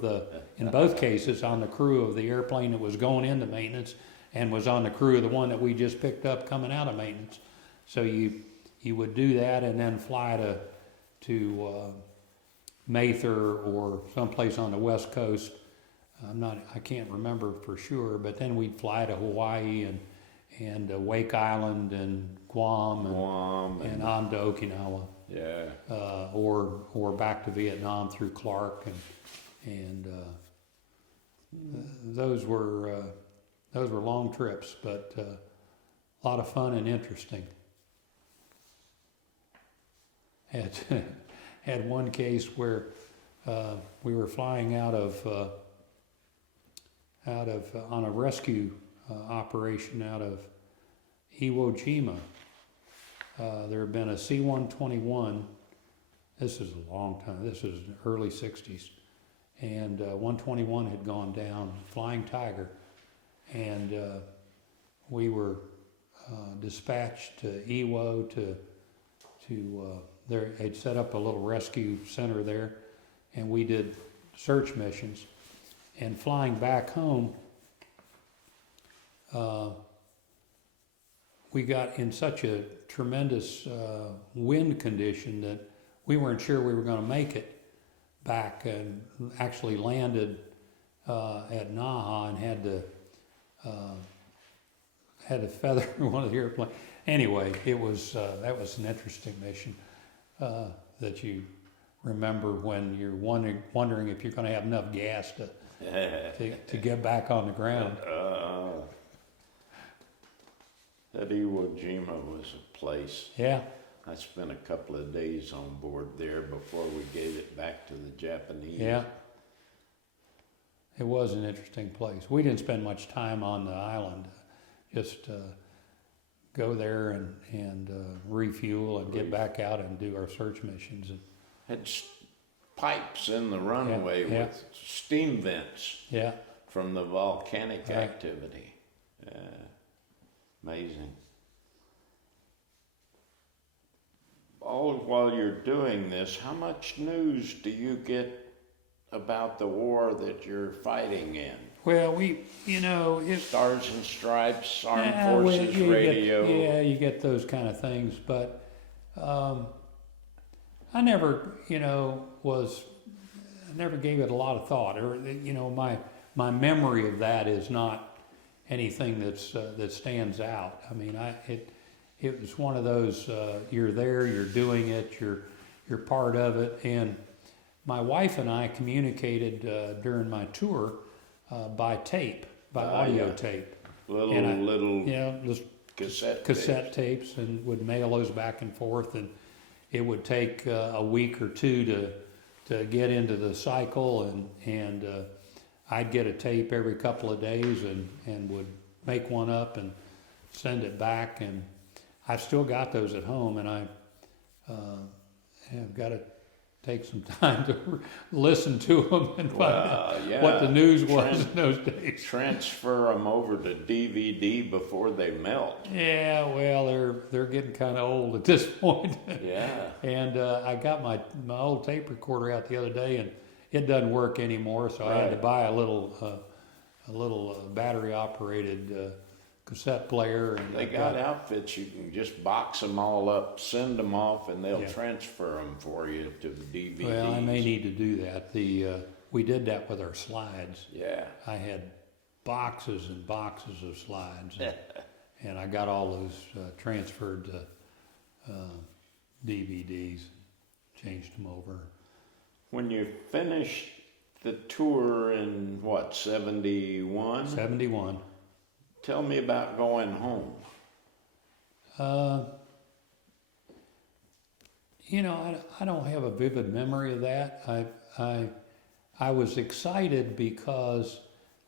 in both cases, on the crew of the airplane that was going into maintenance, and was on the crew of the one that we just picked up coming out of maintenance. So you would do that and then fly to Mather or someplace on the West Coast. I can't remember for sure, but then we'd fly to Hawaii and Wake Island and Guam and on to Okinawa. Yeah. Or back to Vietnam through Clark, and those were long trips, but a lot of fun and interesting. Had one case where we were flying out of on a rescue operation out of Iwo Jima. There had been a C-121, this is a long time, this is early 60s, and 121 had gone down, Flying Tiger, and we were dispatched to Iwo they'd set up a little rescue center there, and we did search missions, and flying back home, we got in such a tremendous wind condition that we weren't sure we were going to make it back, and actually landed at Naha and had to feather one of the airplanes. Anyway, that was an interesting mission that you remember when you're wondering if you're going to have enough gas to get back on the ground. That Iwo Jima was a place. Yeah. I spent a couple of days on board there before we gave it back to the Japanese. Yeah. It was an interesting place. We didn't spend much time on the island. Just go there and refuel and get back out and do our search missions. Had pipes in the runway with steam vents from the volcanic activity. Amazing. All while you're doing this, how much news do you get about the war that you're fighting in? Well, Stars and Stripes, Armed Forces Radio. You get those kind of things, but I never, I never gave it a lot of thought, or my memory of that is not anything that stands out. I mean, it was one of those you're there, you're doing it, you're part of it, and my wife and I communicated during my tour by tape, by audio tape. Little Just cassette tapes, and would mail those back and forth, and it would take a week or two to get into the cycle, and I'd get a tape every couple of days and would make one up and send it back, and I've still got those at home, and I have got to take some time to listen to them and find out what the news was in those days. Transfer them over to DVD before they melt. Yeah, well, they're getting kind of old at this point. Yeah. And I got my old tape recorder out the other day, and it doesn't work anymore, so I had to buy a little battery operated cassette player. And they got outfits you can just box them all up, send them off, and they'll transfer them for you to DVDs. Well, I may need to do that. We did that with our slides. Yeah. I had boxes and boxes of slides, and I got all those transferred to DVDs, changed them over. When you finished the tour in, 71? 71. Tell me about going home. I don't have a vivid memory of that. I was excited because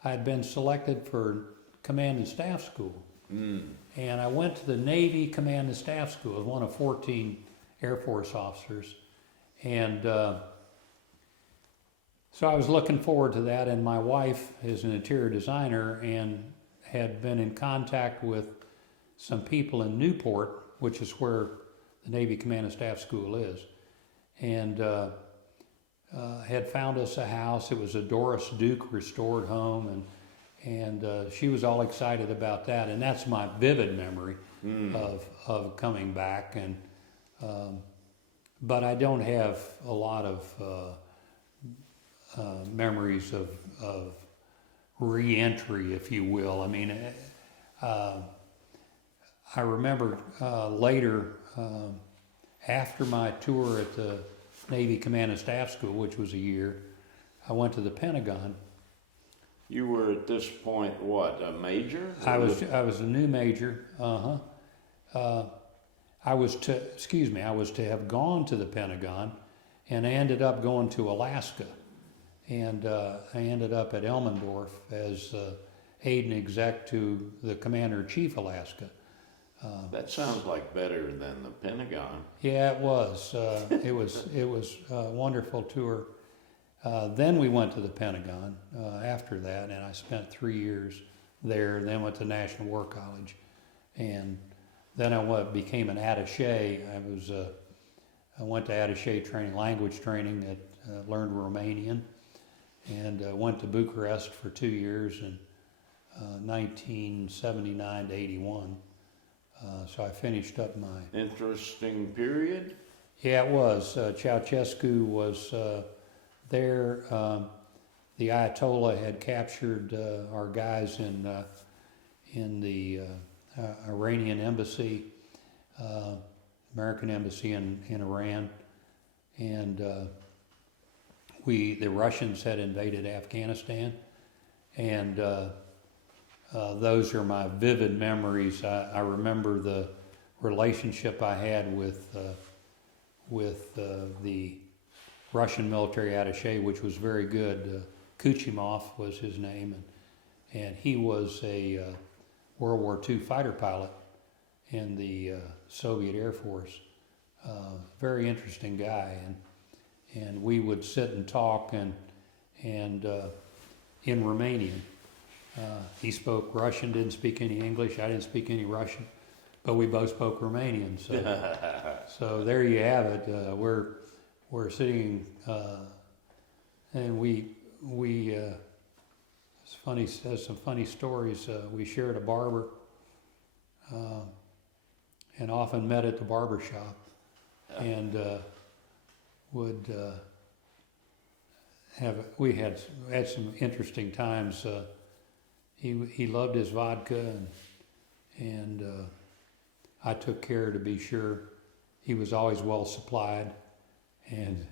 I'd been selected for Command and Staff School. And I went to the Navy Command and Staff School as one of 14 Air Force officers. And so I was looking forward to that, and my wife is an interior designer and had been in contact with some people in Newport, which is where the Navy Command and Staff School is, and had found us a house. It was a Doris Duke restored home, and she was all excited about that, and that's my vivid memory of coming back. And but I don't have a lot of memories of re-entry, if you will. I mean, I remember later, after my tour at the Navy Command and Staff School, which was a year, I went to the Pentagon. You were at this point, a major? I was a new major. I was to have gone to the Pentagon, and I ended up going to Alaska. And I ended up at Elmendorf as aide and exec to the Commander-in-Chief Alaska. That sounds like better than the Pentagon. Yeah, it was. It was a wonderful tour. Then we went to the Pentagon after that, and I spent 3 years there. Then went to National War College, and then I became an attaché. I went to attaché training, language training, learned Romanian. And went to Bucharest for 2 years in 1979 to 81. So I finished up my... Interesting period? Yeah, it was. Ceausescu was there. The Ayatollah had captured our guys in the Iranian embassy, American embassy in Iran. And... the Russians had invaded Afghanistan, and those are my vivid memories. I remember the relationship I had with the Russian military attaché, which was very good. Kuchimov was his name, and he was a World War II fighter pilot in the Soviet Air Force. Very interesting guy, and we would sit and talk and in Romanian. He spoke Russian, didn't speak any English. I didn't speak any Russian, but we both spoke Romanian. So there you have it. We're sitting, and we it's funny. Has some funny stories. We shared a barber, and often met at the barber shop, and. would we had some interesting times. He loved his vodka, and I took care to be sure he was always well supplied. And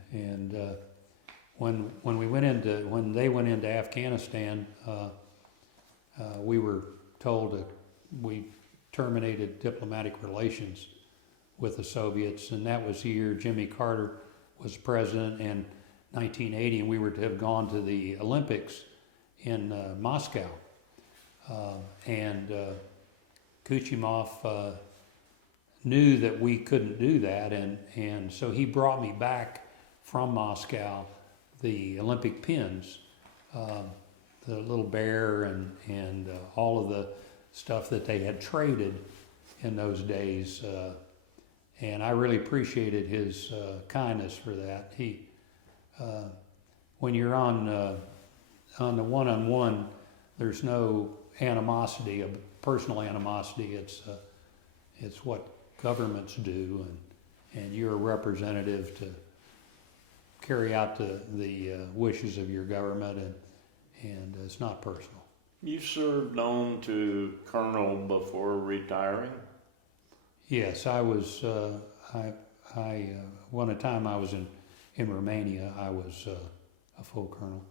when they went into Afghanistan, we were told that we terminated diplomatic relations with the Soviets, and that was the year Jimmy Carter was president in 1980, and we were to have gone to the Olympics in Moscow. And Kuchimov knew that we couldn't do that, and so he brought me back from Moscow the Olympic pins, the little bear and all of the stuff that they had traded in those days. And I really appreciated his kindness for that. He, when you're on the one-on-one, there's no animosity, a personal animosity. It's what governments do, and you're a representative to carry out the wishes of your government, and it's not personal. You served on to colonel before retiring? Yes, I was. One time I was in Romania. I was a full colonel,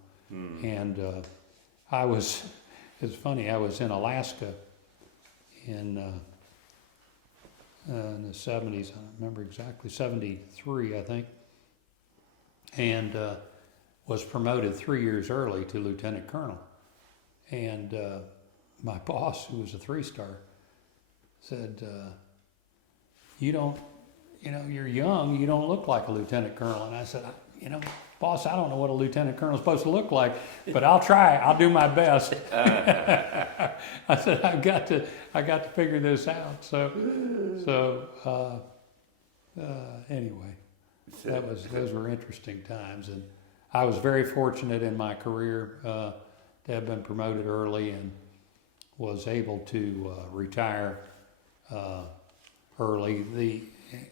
and I was. It's funny. I was in Alaska in the 70s. I don't remember exactly. 73, I think, and was promoted 3 years early to lieutenant colonel. And my boss, who was a 3-star, said, you're young, you don't look like a lieutenant colonel. And I said, boss, I don't know what a lieutenant colonel is supposed to look like, but I'll try, I'll do my best. I said, I got to figure this out. Anyway, those were interesting times. And I was very fortunate in my career to have been promoted early and was able to retire early.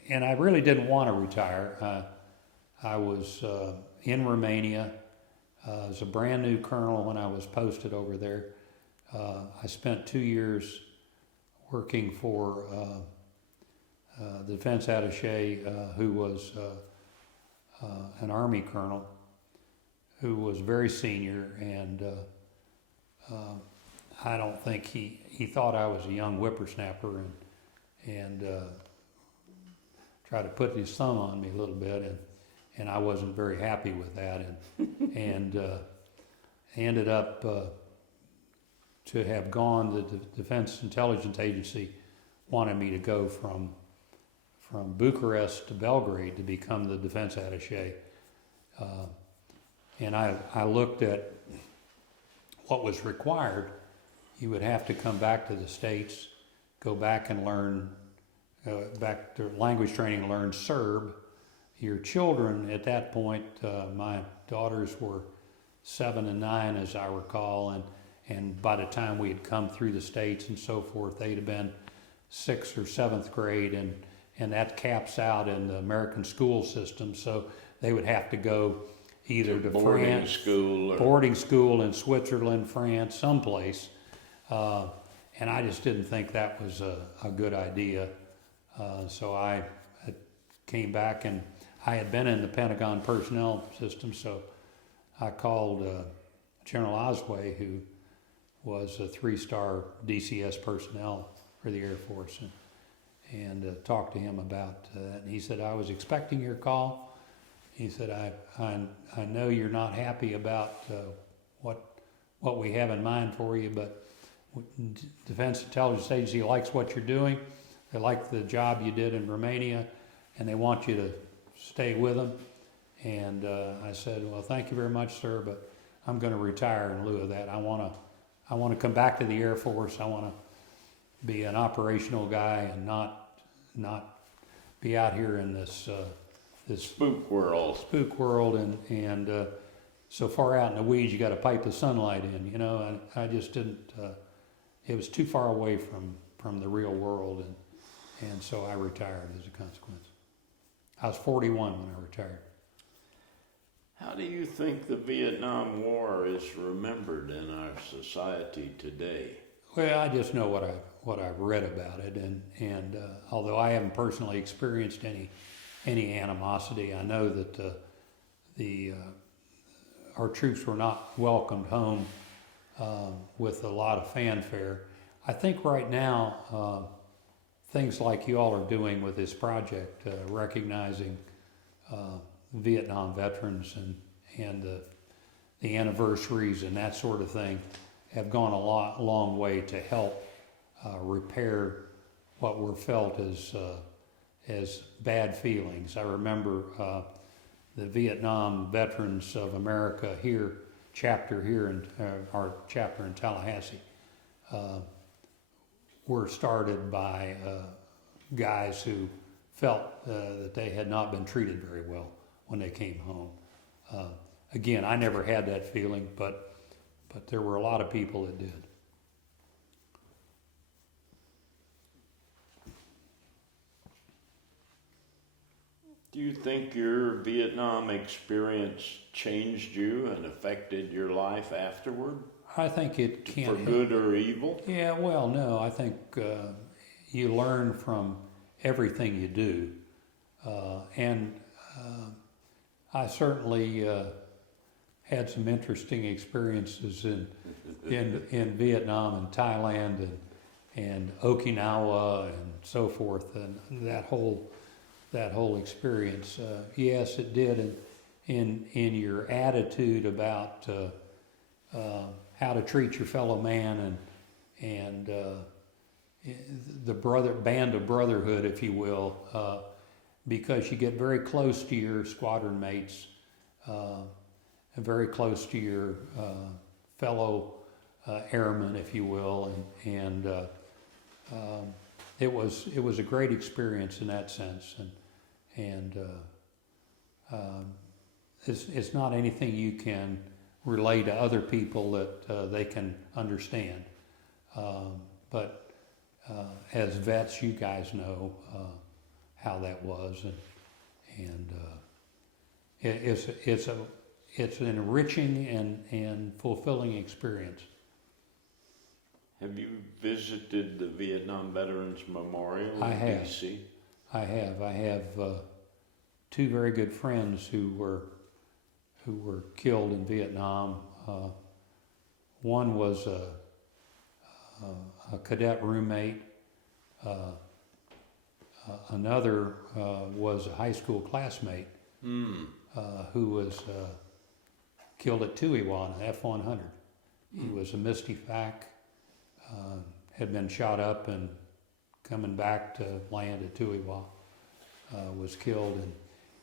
And I really didn't want to retire. I was in Romania. I was a brand new colonel when I was posted over there. I spent 2 years working for the defense attaché, who was an Army colonel, who was very senior, and I don't think he thought I was a young whippersnapper, and tried to put his thumb on me a little bit, and I wasn't very happy with that, and ended up to have gone. The Defense Intelligence Agency wanted me to go from Bucharest to Belgrade to become the defense attaché. And I looked at what was required. You would have to come back to the States, go back and learn, back to language training, learn Serb. Your children at that point, my daughters were 7 and 9, as I recall, and by the time we had come through the States and so forth, they'd have been 6th or 7th grade, and that caps out in the American school system. So they would have to go either to boarding school in Switzerland, France, someplace. And I just didn't think that was a good idea. So I came back, and I had been in the Pentagon personnel system, so I called General Osway, who was a 3-star DCS personnel for the Air Force, and talked to him about that. And he said, I was expecting your call. He said, I know you're not happy about what we have in mind for you, but Defense Intelligence Agency likes what you're doing. They like the job you did in Romania, and they want you to stay with them. And I said, well, thank you very much, sir, but I'm going to retire in lieu of that. I want to come back to the Air Force. I want to be an operational guy and not be out here in this spook world, and so far out in the weeds, you got to pipe the sunlight in, and I just didn't. It was too far away from the real world, and so I retired as a consequence. I was 41 when I retired. How do you think the Vietnam War is remembered in our society today? Well, I just know what I've read about it, and although I haven't personally experienced any animosity, I know that our troops were not welcomed home with a lot of fanfare. I think right now, things like you all are doing with this project, recognizing Vietnam veterans and the anniversaries and that sort of thing, have gone a long way to help repair what were felt as bad feelings. I remember the Vietnam Veterans of America chapter in our chapter in Tallahassee, were started by guys who felt that they had not been treated very well when they came home. Again, I never had that feeling, but there were a lot of people that did. Do you think your Vietnam experience changed you and affected your life afterward? I think it can. For good or evil? Yeah, well, no, I think you learn from everything you do. And I certainly had some interesting experiences in Vietnam and Thailand and Okinawa and so forth, and that whole experience. Yes, it did in your attitude about how to treat your fellow man and the band of brotherhood, if you will, because you get very close to your squadron mates, and very close to your fellow airmen, if you will, and it was a great experience in that sense, and it's not anything you can relay to other people that they can understand, but as vets, you guys know how that was, and it's an enriching and fulfilling experience. Have you visited the Vietnam Veterans Memorial I in have. D.C.? I have two very good friends who were killed in Vietnam. One was a cadet roommate. Another was a high school classmate who was killed at Tuiwa in an F-100. He was a Misty Fac, had been shot up and coming back to land at Tuiwa, was killed. And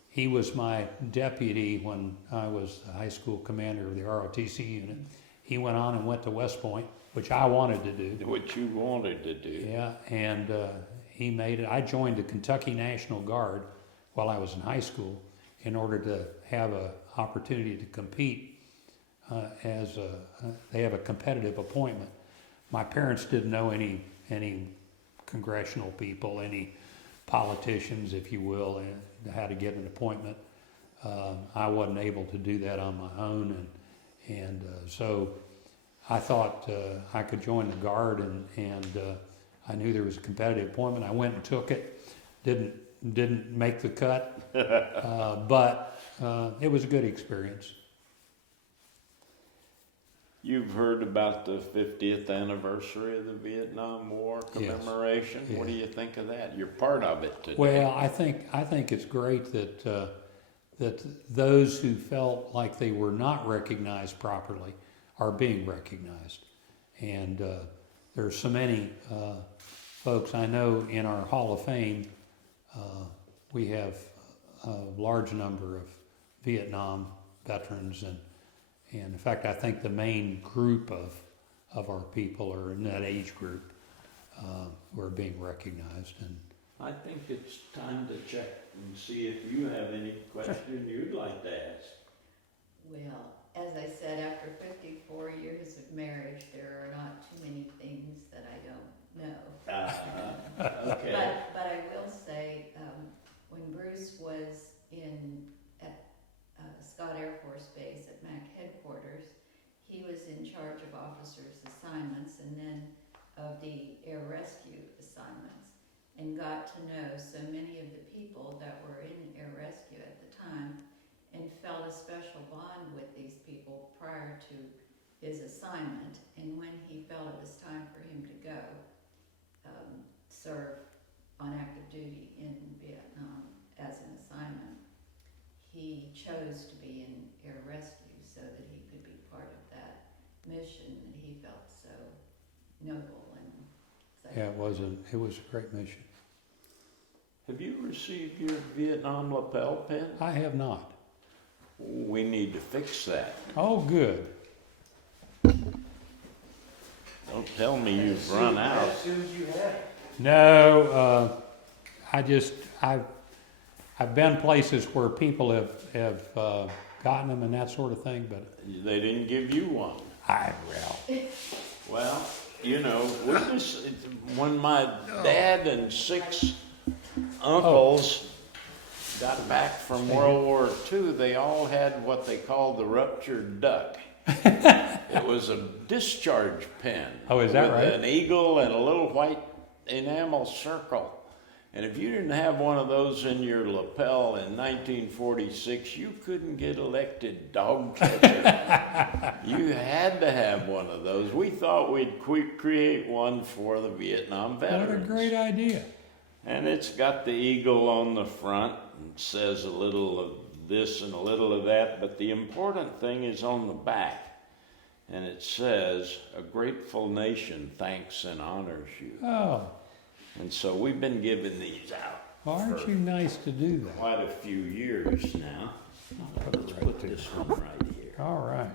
he was my deputy when I was the high school commander of the ROTC unit. He went on and went to West Point, which I wanted to do. What you wanted to do. Yeah, and he made it. I joined the Kentucky National Guard while I was in high school in order to have an opportunity to compete they have a competitive appointment. My parents didn't know any congressional people, any politicians, if you will, and how to get an appointment. I wasn't able to do that on my own, and so I thought I could join the Guard, and I knew there was a competitive appointment. I went and took it. Didn't make the cut, but it was a good experience. You've heard about the 50th anniversary of the Vietnam War commemoration. Yes. What do you think of that? You're part of it today. Well, I think it's great that those who felt like they were not recognized properly are being recognized, and there's so many folks I know in our Hall of Fame. We have a large number of Vietnam veterans, and in fact, I think the main group of our people are in that age group who are being recognized. And I think it's time to check and see if you have any question you'd like to ask. Well, as I said, after 54 years of marriage, there are not too many things that I don't know. Okay. But I will say, when Bruce was at Scott Air Force got to know so many of the people that were in air rescue at the time and felt a special bond with these people prior to his assignment. And when he felt it was time for him to go serve on active duty in Vietnam as an assignment, he chose to be in air rescue so that he could be part of that mission that he felt so noble and Yeah, it was a great mission. Have you received your Vietnam lapel pin? I have not. We need to fix that. Oh, good. Don't tell me you've run out. As soon as you have it. No, I've been places where people have gotten them and that sort of thing, but They didn't give you one. Well, you know, we just, when my dad and 6 uncles got back from World War II, they all had what they called the ruptured duck. It was a discharge pen. Oh, is that with right? An eagle and a little white enamel circle. And if you didn't have one of those in your lapel in 1946, you couldn't get elected dog catcher. You had to have one of those. We thought we'd create one for the Vietnam veterans. what a great idea. And it's got the eagle on the front and says a little of this and a little of that, but the important thing is on the back. And it says, "A grateful nation thanks and honors you." Oh, And so we've been giving these out aren't you nice to do that? quite a few years now. Let's put this one right here, All right.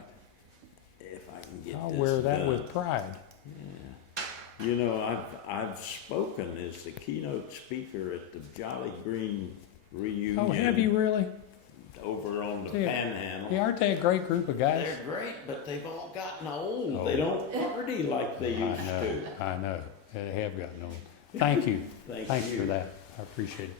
if I can get I'll this wear that done. with pride. Yeah. You know, I've spoken as the keynote speaker at the Jolly Green reunion. Oh, have you really? Over on the Yeah. Panhandle. Yeah, aren't they a great group of guys? They're great, but they've all gotten old. Oh. They don't party like they used to. I know. They have gotten old. Thank you. Thank Thanks you. for that. I appreciate it.